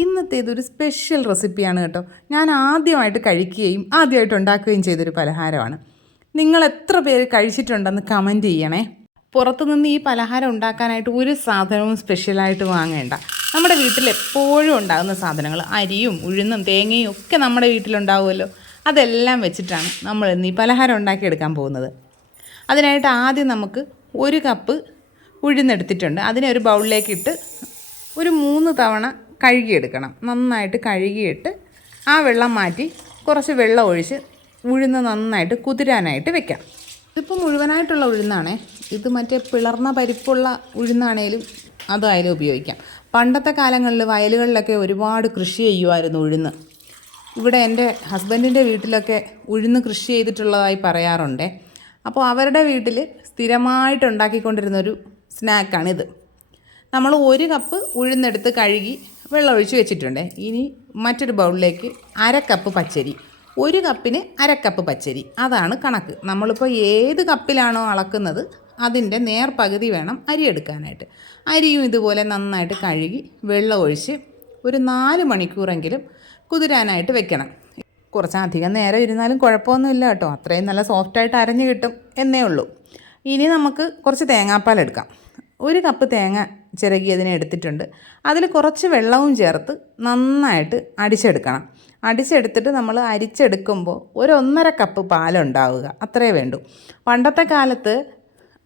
ഇന്നത്തെ ഇതൊരു സ്പെഷ്യൽ റെസിപ്പിയാണ് കേട്ടോ. ഞാൻ ആദ്യമായിട്ട് കഴിക്കുകയും ആദ്യമായിട്ട് ഉണ്ടാക്കുകയും ചെയ്തൊരു പലഹാരമാണ്. നിങ്ങൾ എത്ര പേര് കഴിച്ചിട്ടുണ്ടെന്ന് കമൻറ്റ് ചെയ്യണേ. പുറത്തുനിന്ന് ഈ പലഹാരം ഉണ്ടാക്കാനായിട്ട് ഒരു സാധനവും സ്പെഷ്യലായിട്ട് വാങ്ങേണ്ട. നമ്മുടെ വീട്ടിൽ എപ്പോഴും ഉണ്ടാകുന്ന സാധനങ്ങൾ, അരിയും ഉഴുന്നും തേങ്ങയും ഒക്കെ നമ്മുടെ വീട്ടിലുണ്ടാവുമല്ലോ. അതെല്ലാം വെച്ചിട്ടാണ് നമ്മൾ ഇന്ന് ഈ പലഹാരം ഉണ്ടാക്കിയെടുക്കാൻ പോകുന്നത്. അതിനായിട്ട് ആദ്യം നമുക്ക് 1 കപ്പ് ഉഴുന്നെടുത്തിട്ടുണ്ട്. അതിനെ ഒരു ബൗളിലേക്ക് ഇട്ട് ഒരു 3 തവണ കഴുകിയെടുക്കണം. നന്നായിട്ട് കഴുകിയിട്ട് ആ വെള്ളം മാറ്റി കുറച്ച് വെള്ളം ഒഴിച്ച് ഉഴുന്ന് നന്നായിട്ട് കുതിരാനായിട്ട് വെക്കാം. ഇതിപ്പോൾ മുഴുവനായിട്ടുള്ള ഉഴുന്നാണേ. ഇത് മറ്റേ പിളർന്ന പരിപ്പുള്ള ഉഴുന്നാണേലും അതായാലും ഉപയോഗിക്കാം. പണ്ടത്തെ കാലങ്ങളിൽ വയലുകളിലൊക്കെ ഒരുപാട് കൃഷി ചെയ്യുമായിരുന്നു ഉഴുന്ന്. ഇവിടെ എൻ്റെ ഹസ്ബൻഡിൻ്റെ വീട്ടിലൊക്കെ ഉഴുന്ന് കൃഷി ചെയ്തിട്ടുള്ളതായി പറയാറുണ്ട്. അപ്പോൾ അവരുടെ വീട്ടിൽ സ്ഥിരമായിട്ട് ഉണ്ടാക്കിക്കൊണ്ടിരുന്നൊരു സ്നാക്കാണിത്. നമ്മൾ 1 കപ്പ് ഉഴുന്നെടുത്ത് കഴുകി വെള്ളമൊഴിച്ച് വെച്ചിട്ടുണ്ട്. ഇനി മറ്റൊരു ബൗളിലേക്ക് 1/2 കപ്പ് പച്ചരി. 1 കപ്പിന് 1/2 കപ്പ് പച്ചരി, അതാണ് കണക്ക്. നമ്മളിപ്പോൾ ഏത് കപ്പിലാണോ അളക്കുന്നത് അതിൻ്റെ നേർപകുതി വേണം അരി എടുക്കാനായിട്ട്. അരിയും ഇതുപോലെ നന്നായിട്ട് കഴുകി വെള്ളമൊഴിച്ച് ഒരു 4 മണിക്കൂറെങ്കിലും കുതിരാനായിട്ട് വെക്കണം. കുറച്ചധികം നേരം ഇരുന്നാലും കുഴപ്പമൊന്നുമില്ല കേട്ടോ. അത്രയും നല്ല സോഫ്റ്റായിട്ട് അരഞ്ഞ് കിട്ടും എന്നേ ഉള്ളൂ. ഇനി നമുക്ക് കുറച്ച് തേങ്ങാപ്പാൽ എടുക്കാം. 1 കപ്പ് തേങ്ങ ചിരകിയതിനെ എടുത്തിട്ടുണ്ട്. അതിൽ കുറച്ച് വെള്ളവും ചേർത്ത് നന്നായിട്ട് അടിച്ചെടുക്കണം. അടിച്ചെടുത്തിട്ട് നമ്മൾ അരിച്ചെടുക്കുമ്പോൾ ഒരു 1.5 കപ്പ് പാലുണ്ടാവുക, അത്രേ വേണ്ടൂ. പണ്ടത്തെ കാലത്ത്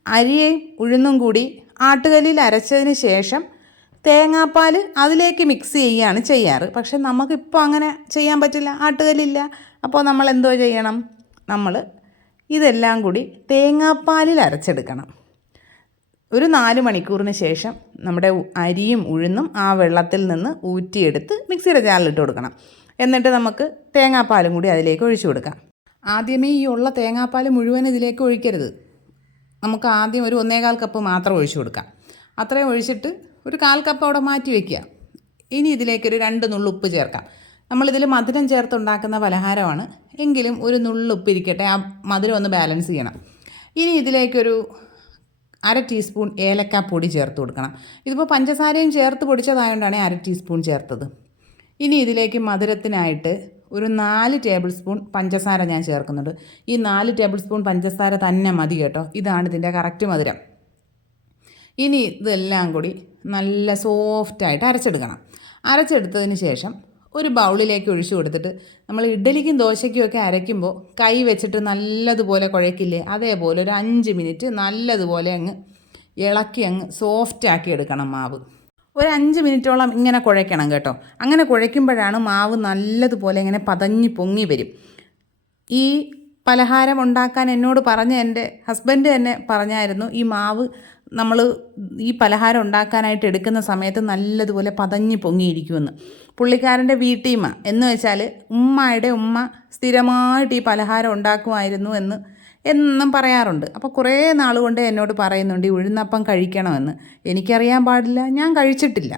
അരിയും ഉഴുന്നും കൂടി ആട്ടുകല്ലിൽ അരച്ചതിന് ശേഷം തേങ്ങാപ്പാൽ അതിലേക്ക് മിക്സ് ചെയ്യുകയാണ് ചെയ്യാറ്. പക്ഷെ നമുക്കിപ്പോൾ അങ്ങനെ ചെയ്യാൻ പറ്റില്ല, ആട്ടുകല്ലില്ല. അപ്പോൾ നമ്മൾ എന്തോ ചെയ്യണം? നമ്മൾ ഇതെല്ലാം കൂടി തേങ്ങാപ്പാലിൽ അരച്ചെടുക്കണം. ഒരു 4 മണിക്കൂറിന് ശേഷം നമ്മുടെ അരിയും ഉഴുന്നും ആ വെള്ളത്തിൽ നിന്ന് ഊറ്റിയെടുത്ത് മിക്സിയുടെ ജാറിലിട്ട് കൊടുക്കണം. എന്നിട്ട് നമുക്ക് തേങ്ങാപ്പാലും കൂടി അതിലേക്ക് ഒഴിച്ചു കൊടുക്കാം. ആദ്യമേ ഈ ഉള്ള തേങ്ങാപ്പാൽ മുഴുവൻ ഇതിലേക്ക് ഒഴിക്കരുത്. നമുക്ക് ആദ്യം ഒരു 1.25 കപ്പ് മാത്രം ഒഴിച്ചു കൊടുക്കാം. അത്രയും ഒഴിച്ചിട്ട് ഒരു 1/4 കപ്പ് അവിടെ മാറ്റി വയ്ക്കുക. ഇനി ഇതിലേക്കൊരു 2 നുള്ളുപ്പ് ചേർക്കാം. നമ്മളിതിൽ മധുരം ചേർത്തുണ്ടാക്കുന്ന പലഹാരമാണ്, എങ്കിലും ഒരു നുള്ളുപ്പ് ഇരിക്കട്ടെ, ആ മധുരം ഒന്ന് ബാലൻസ് ചെയ്യണം. ഇനി ഇതിലേക്കൊരു 1/2 ടീസ്പൂൺ ഏലക്കാപ്പൊടി ചേർത്ത് കൊടുക്കണം. ഇതിപ്പോൾ പഞ്ചസാരയും ചേർത്ത് പൊടിച്ചതായതുകൊണ്ടാണ് 1/2 ടീസ്പൂൺ ചേർത്തത്. ഇനി ഇതിലേക്ക് മധുരത്തിനായിട്ട് ഒരു 4 ടേബിൾ സ്പൂൺ പഞ്ചസാര ഞാൻ ചേർക്കുന്നുണ്ട്. ഈ 4 ടേബിൾ സ്പൂൺ പഞ്ചസാര തന്നെ മതി കേട്ടോ. ഇതാണ് ഇതിൻ്റെ കറക്റ്റ് മധുരം. ഇനി ഇതെല്ലാം കൂടി നല്ല സോഫ്റ്റായിട്ട് അരച്ചെടുക്കണം. അരച്ചെടുത്തതിന് ശേഷം ഒരു ബൗളിലേക്ക് ഒഴിച്ചു കൊടുത്തിട്ട് നമ്മൾ ഇഡ്ഡലിക്കും ദോശയ്ക്കും ഒക്കെ അരയ്ക്കുമ്പോൾ കൈ വെച്ചിട്ട് നല്ലതുപോലെ കുഴയ്ക്കില്ലേ, അതേപോലെ ഒരു 5 മിനിറ്റ് നല്ലതുപോലെ അങ്ങ് ഇളക്കി അങ്ങ് സോഫ്റ്റാക്കി എടുക്കണം മാവ്. ഒരു 5 മിനിറ്റോളം ഇങ്ങനെ കുഴയ്ക്കണം കേട്ടോ. അങ്ങനെ കുഴയ്ക്കുമ്പോഴാണ് മാവ് നല്ലതുപോലെ ഇങ്ങനെ പതഞ്ഞ് പൊങ്ങി വരും. ഈ പലഹാരം ഉണ്ടാക്കാൻ എന്നോട് പറഞ്ഞ എൻ്റെ ഹസ്ബൻഡ് തന്നെ പറഞ്ഞായിരുന്നു, ഈ മാവ് നമ്മൾ ഈ പലഹാരം ഉണ്ടാക്കാനായിട്ട് എടുക്കുന്ന സമയത്ത് നല്ലതുപോലെ പതഞ്ഞ് പൊങ്ങിയിരിക്കുമെന്ന്. പുള്ളിക്കാരൻ്റെ വീട്ടീമ എന്ന് വെച്ചാൽ ഉമ്മയുടെ ഉമ്മ സ്ഥിരമായിട്ട് ഈ പലഹാരം ഉണ്ടാക്കുമായിരുന്നു എന്നും പറയാറുണ്ട്. അപ്പോൾ കുറേ നാളുകൊണ്ട് എന്നോട് പറയുന്നുണ്ട് ഈ ഉഴുന്നപ്പം കഴിക്കണമെന്ന്. എനിക്കറിയാൻ പാടില്ല, ഞാൻ കഴിച്ചിട്ടില്ല.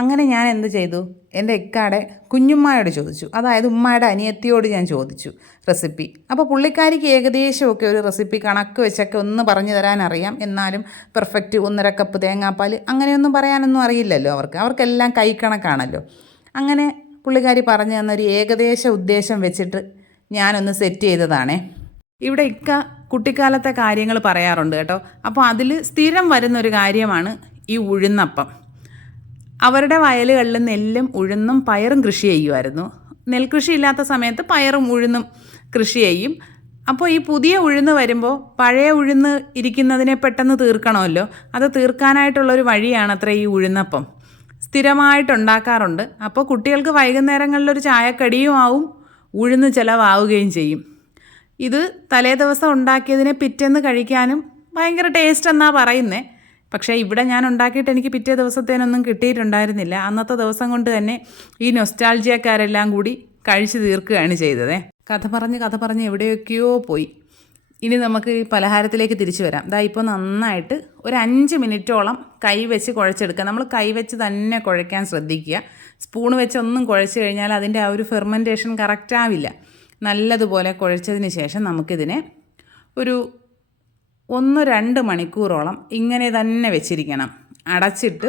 അങ്ങനെ ഞാൻ എന്ത് ചെയ്തു, എൻ്റെ ഇക്കാടെ കുഞ്ഞുമ്മയോട് ചോദിച്ചു, അതായത് ഉമ്മയുടെ അനിയത്തിയോട് ഞാൻ ചോദിച്ചു റെസിപ്പി. അപ്പോൾ പുള്ളിക്കാരിക്ക് ഏകദേശമൊക്കെ ഒരു റെസിപ്പി കണക്ക് വെച്ചൊക്കെ ഒന്ന് പറഞ്ഞു തരാൻ അറിയാം. എന്നാലും പെർഫെക്റ്റ് 1.5 കപ്പ് തേങ്ങാപ്പാൽ അങ്ങനെയൊന്നും പറയാനൊന്നും അറിയില്ലല്ലോ അവർക്കെല്ലാം കൈക്കണക്കാണല്ലോ. അങ്ങനെ പുള്ളിക്കാരി പറഞ്ഞു തന്നൊരു ഏകദേശ ഉദ്ദേശം വെച്ചിട്ട് ഞാനൊന്ന് സെറ്റ് ചെയ്തതാണേ. ഇവിടെ ഇക്ക കുട്ടിക്കാലത്തെ കാര്യങ്ങൾ പറയാറുണ്ട് കേട്ടോ. അപ്പോൾ അതിൽ സ്ഥിരം വരുന്നൊരു കാര്യമാണ് ഈ ഉഴുന്നപ്പം. അവരുടെ വയലുകളിൽ നെല്ലും ഉഴുന്നും പയറും കൃഷി ചെയ്യുമായിരുന്നു. നെൽകൃഷി ഇല്ലാത്ത സമയത്ത് പയറും ഉഴുന്നും കൃഷി ചെയ്യും. അപ്പോൾ ഈ പുതിയ ഉഴുന്ന് വരുമ്പോൾ പഴയ ഉഴുന്ന് ഇരിക്കുന്നതിനെ പെട്ടെന്ന് തീർക്കണമല്ലോ. അത് തീർക്കാനായിട്ടുള്ളൊരു വഴിയാണത്ര ഈ ഉഴുന്നപ്പം. സ്ഥിരമായിട്ടുണ്ടാക്കാറുണ്ട്. അപ്പോൾ കുട്ടികൾക്ക് വൈകുന്നേരങ്ങളിലൊരു ചായക്കടിയും ആവും, ഉഴുന്ന് ചിലവാവുകയും ചെയ്യും. ഇത് തലേ ദിവസം ഉണ്ടാക്കിയതിനെ പിറ്റേന്ന് കഴിക്കാനും ഭയങ്കര ടേസ്റ്റ് എന്നാണ് പറയുന്നത്. പക്ഷേ ഇവിടെ ഞാൻ ഉണ്ടാക്കിയിട്ട് എനിക്ക് പിറ്റേ ദിവസത്തേനൊന്നും കിട്ടിയിട്ടുണ്ടായിരുന്നില്ല. അന്നത്തെ ദിവസം കൊണ്ട് തന്നെ ഈ നൊസ്റ്റാൾജിയക്കാരെല്ലാം കൂടി കഴിച്ചു തീർക്കുകയാണ് ചെയ്തത്. കഥ പറഞ്ഞ് എവിടെയൊക്കെയോ പോയി. ഇനി നമുക്ക് ഈ പലഹാരത്തിലേക്ക് തിരിച്ചു വരാം. ഇപ്പോൾ നന്നായിട്ട് ഒരു 5 മിനിറ്റോളം കൈ വെച്ച് കുഴച്ചെടുക്കുക. നമ്മൾ കൈ വെച്ച് തന്നെ കുഴയ്ക്കാൻ ശ്രദ്ധിക്കുക. സ്പൂണ് വെച്ചൊന്നും കുഴച്ച് കഴിഞ്ഞാൽ അതിൻ്റെ ആ ഒരു ഫെർമെൻറ്റേഷൻ കറക്റ്റ് ആവില്ല. നല്ലതുപോലെ കുഴച്ചതിന് ശേഷം നമുക്കിതിനെ ഒരു 1-2 മണിക്കൂറോളം ഇങ്ങനെ തന്നെ വെച്ചിരിക്കണം. അടച്ചിട്ട്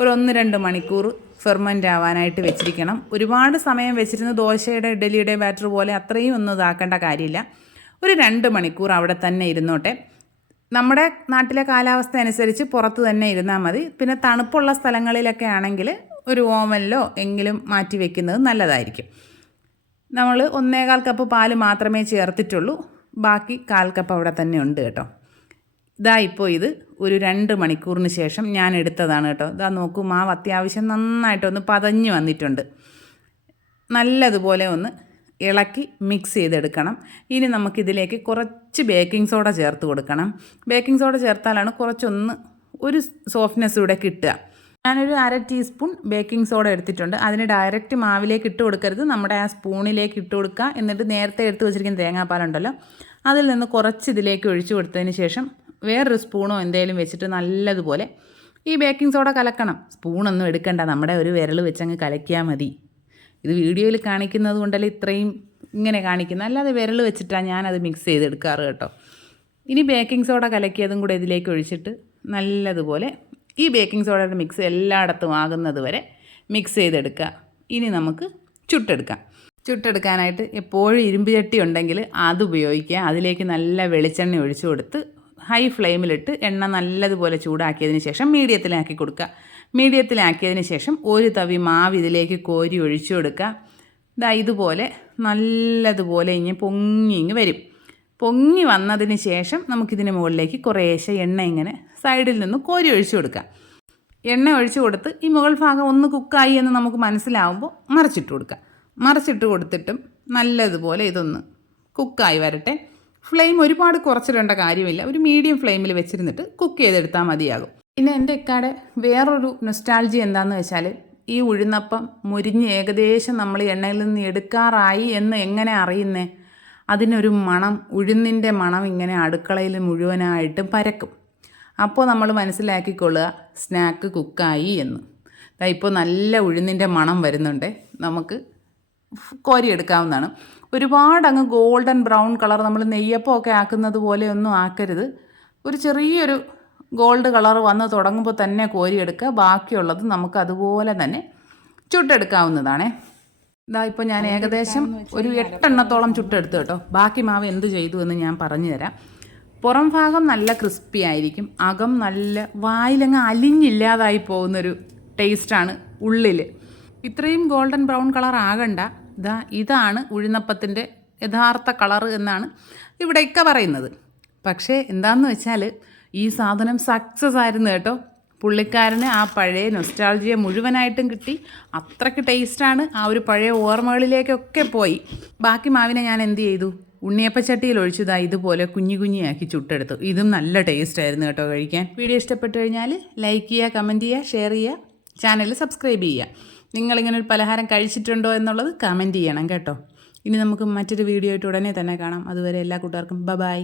ഒരു 1-2 മണിക്കൂർ ഫെർമെൻ്റ് ആവാനായിട്ട് വെച്ചിരിക്കണം. ഒരുപാട് സമയം വെച്ചിരുന്ന് ദോശയുടെ ഇഡലിയുടെ ബാറ്റർ പോലെ അത്രയും ഒന്നും ഇതാക്കേണ്ട കാര്യമില്ല. ഒരു 2 മണിക്കൂർ അവിടെ തന്നെ ഇരുന്നോട്ടെ. നമ്മുടെ നാട്ടിലെ കാലാവസ്ഥ അനുസരിച്ച് പുറത്ത് തന്നെ ഇരുന്നാൽ മതി. പിന്നെ തണുപ്പുള്ള സ്ഥലങ്ങളിലൊക്കെ ആണെങ്കിൽ ഒരു ഓവനിലോ എങ്കിലും മാറ്റി വെക്കുന്നത് നല്ലതായിരിക്കും. നമ്മൾ 1.25 കപ്പ് പാല് മാത്രമേ ചേർത്തിട്ടുള്ളൂ. ബാക്കി 1/4 കപ്പ് അവിടെ തന്നെ ഉണ്ട് കേട്ടോ. ഇപ്പോൾ ഇത് ഒരു 2 മണിക്കൂറിന് ശേഷം ഞാൻ എടുത്തതാണ് കേട്ടോ. നോക്കൂ, മാവ് അത്യാവശ്യം നന്നായിട്ടൊന്ന് പതഞ്ഞ് വന്നിട്ടുണ്ട്. നല്ലതുപോലെ ഒന്ന് ഇളക്കി മിക്സ് ചെയ്തെടുക്കണം. ഇനി നമുക്കിതിലേക്ക് കുറച്ച് ബേക്കിംഗ് സോഡ ചേർത്ത് കൊടുക്കണം. ബേക്കിംഗ് സോഡ ചേർത്താലാണ് ഒരു സോഫ്റ്റ്നെസ് ഇവിടെ കിട്ടുക. ഞാനൊരു 1/2 ടീസ്പൂൺ ബേക്കിംഗ് സോഡ എടുത്തിട്ടുണ്ട്. അതിന് ഡയറക്റ്റ് മാവിലേക്ക് ഇട്ട് കൊടുക്കരുത്, നമ്മുടെ ആ സ്പൂണിലേക്ക് ഇട്ട് കൊടുക്കുക. എന്നിട്ട് നേരത്തെ എടുത്ത് വെച്ചിരിക്കുന്ന തേങ്ങാപ്പാലുണ്ടല്ലോ, അതിൽ നിന്ന് കുറച്ച് ഇതിലേക്ക് ഒഴിച്ചു കൊടുത്തതിന് ശേഷം വേറൊരു സ്പൂണോ എന്തെങ്കിലും വെച്ചിട്ട് നല്ലതുപോലെ ഈ ബേക്കിംഗ് സോഡ കലക്കണം. സ്പൂണൊന്നും എടുക്കണ്ട, നമ്മുടെ ഒരു വിരൽ വെച്ചങ്ങ് കലക്കിയാൽ മതി. ഇത് വീഡിയോയിൽ കാണിക്കുന്നത് കൊണ്ടല്ലേ ഇത്രയും ഇങ്ങനെ കാണിക്കുന്നത്, അല്ലാതെ വിരൽ വെച്ചിട്ടാണ് ഞാനത് മിക്സ് ചെയ്തെടുക്കാറ് കേട്ടോ. ഇനി ബേക്കിംഗ് സോഡ കലക്കിയതും കൂടെ ഇതിലേക്ക് ഒഴിച്ചിട്ട് നല്ലതുപോലെ ഈ ബേക്കിംഗ് സോഡയുടെ മിക്സ് എല്ലായിടത്തും ആകുന്നത് വരെ മിക്സ് ചെയ്തെടുക്കുക. ഇനി നമുക്ക് ചുട്ടെടുക്കാനായിട്ട് എപ്പോഴും ഇരുമ്പ് ചട്ടി ഉണ്ടെങ്കിൽ അത് ഉപയോഗിക്കുക. അതിലേക്ക് നല്ല വെളിച്ചെണ്ണ ഒഴിച്ചു കൊടുത്ത് ഹൈ ഫ്ലെയിമിലിട്ട് എണ്ണ നല്ലതുപോലെ ചൂടാക്കിയതിന് ശേഷം മീഡിയത്തിലാക്കി കൊടുക്കുക. മീഡിയത്തിലാക്കിയതിന് ശേഷം ഒരു തവി മാവ് ഇതിലേക്ക് കോരി ഒഴിച്ചു കൊടുക്കുക. ഇതുപോലെ നല്ലതുപോലെ പൊങ്ങി വരും. പൊങ്ങി വന്നതിന് ശേഷം നമുക്കിതിന് മുകളിലേക്ക് കുറേശ്ശെ എണ്ണ ഇങ്ങനെ സൈഡിൽ നിന്ന് കോരി ഒഴിച്ചു കൊടുക്കുക. എണ്ണ ഒഴിച്ചു കൊടുത്ത് ഈ മുകൾ ഭാഗം ഒന്ന് കുക്കായി എന്ന് നമുക്ക് മനസ്സിലാവുമ്പോൾ മറിച്ചിട്ട് കൊടുത്തിട്ടും നല്ലതുപോലെ ഇതൊന്ന് കുക്കായി വരട്ടെ. ഫ്ലെയിം ഒരുപാട് കുറച്ചിടേണ്ട കാര്യമില്ല, ഒരു മീഡിയം ഫ്ലെയിമിൽ വെച്ചിരുന്നിട്ട് കുക്ക് ചെയ്തെടുത്താൽ മതിയാകും. പിന്നെ എൻ്റെ ഇക്കാടെ വേറൊരു നൊസ്റ്റാൾജി എന്താണെന്ന് വെച്ചാൽ, ഈ ഉഴുന്നപ്പം മുരിഞ്ഞ് ഏകദേശം നമ്മൾ എണ്ണയിൽ നിന്ന് എടുക്കാറായി എന്ന് എങ്ങനെ അറിയുന്നേ? അതിനൊരു മണം, ഉഴുന്നിൻ്റെ മണം ഇങ്ങനെ അടുക്കളയിൽ മുഴുവനായിട്ട് പരക്കും. അപ്പോൾ നമ്മൾ മനസ്സിലാക്കിക്കൊള്ളുക സ്നാക്ക് കുക്കായി എന്ന്. ഇപ്പോൾ നല്ല ഉഴുന്നിൻ്റെ മണം വരുന്നുണ്ട്. നമുക്ക് കോരിയെടുക്കാവുന്നതാണ്. ഒരുപാട് അങ്ങ് ഗോൾഡൻ ബ്രൗൺ കളർ നമ്മൾ നെയ്യപ്പമൊക്കെ ആക്കുന്നത് പോലെ ഒന്നും ആക്കരുത്. ഒരു ചെറിയൊരു ഗോൾഡ് കളർ വന്ന് തുടങ്ങുമ്പോൾ തന്നെ കോരിയെടുക്കുക. ബാക്കിയുള്ളത് നമുക്ക് അതുപോലെ തന്നെ ചുട്ടെടുക്കാവുന്നതാണേ. ഇപ്പോൾ ഞാൻ ഏകദേശം ഒരു 8 എണ്ണത്തോളം ചുട്ടെടുത്തു കേട്ടോ. ബാക്കി മാവ് എന്ത് ചെയ്തു എന്ന് ഞാൻ പറഞ്ഞു തരാം. പുറം ഭാഗം നല്ല ക്രിസ്പി ആയിരിക്കും, അകം നല്ല വായിലങ്ങ് അലിഞ്ഞില്ലാതായി പോകുന്നൊരു ടേസ്റ്റാണ് ഉള്ളിൽ. ഇത്രയും ഗോൾഡൻ ബ്രൗൺ കളർ ആകണ്ട. ഇതാണ് ഉഴുന്നപ്പത്തിൻ്റെ യഥാർത്ഥ കളറ് എന്നാണ് ഇവിടെയൊക്കെ പറയുന്നത്. പക്ഷേ എന്താണെന്ന് വെച്ചാൽ ഈ സാധനം സക്സസ് ആയിരുന്നു കേട്ടോ. പുള്ളിക്കാരന് ആ പഴയ നൊസ്റ്റാൾജിയ മുഴുവനായിട്ടും കിട്ടി. അത്രയ്ക്ക് ടേസ്റ്റാണ്. ആ ഒരു പഴയ ഓർമ്മകളിലേക്കൊക്കെ പോയി. ബാക്കി മാവിനെ ഞാൻ എന്ത് ചെയ്തു, ഉണ്ണിയപ്പച്ചട്ടിയിൽ ഒഴിച്ചു ഇതുപോലെ കുഞ്ഞിയാക്കി ചുട്ടെടുത്തു. ഇതും നല്ല ടേസ്റ്റായിരുന്നു കേട്ടോ കഴിക്കാൻ. വീഡിയോ ഇഷ്ടപ്പെട്ടു കഴിഞ്ഞാൽ ലൈക്ക് ചെയ്യുക, കമൻറ്റ് ചെയ്യുക, ഷെയർ ചെയ്യുക, ചാനൽ സബ്സ്ക്രൈബ് ചെയ്യുക. നിങ്ങളിങ്ങനെ ഒരു പലഹാരം കഴിച്ചിട്ടുണ്ടോ എന്നുള്ളത് കമൻറ്റ് ചെയ്യണം കേട്ടോ. ഇനി നമുക്ക് മറ്റൊരു വീഡിയോ ആയിട്ട് ഉടനെ തന്നെ കാണാം. അതുവരെ എല്ലാ കൂട്ടുകാർക്കും ബൈ.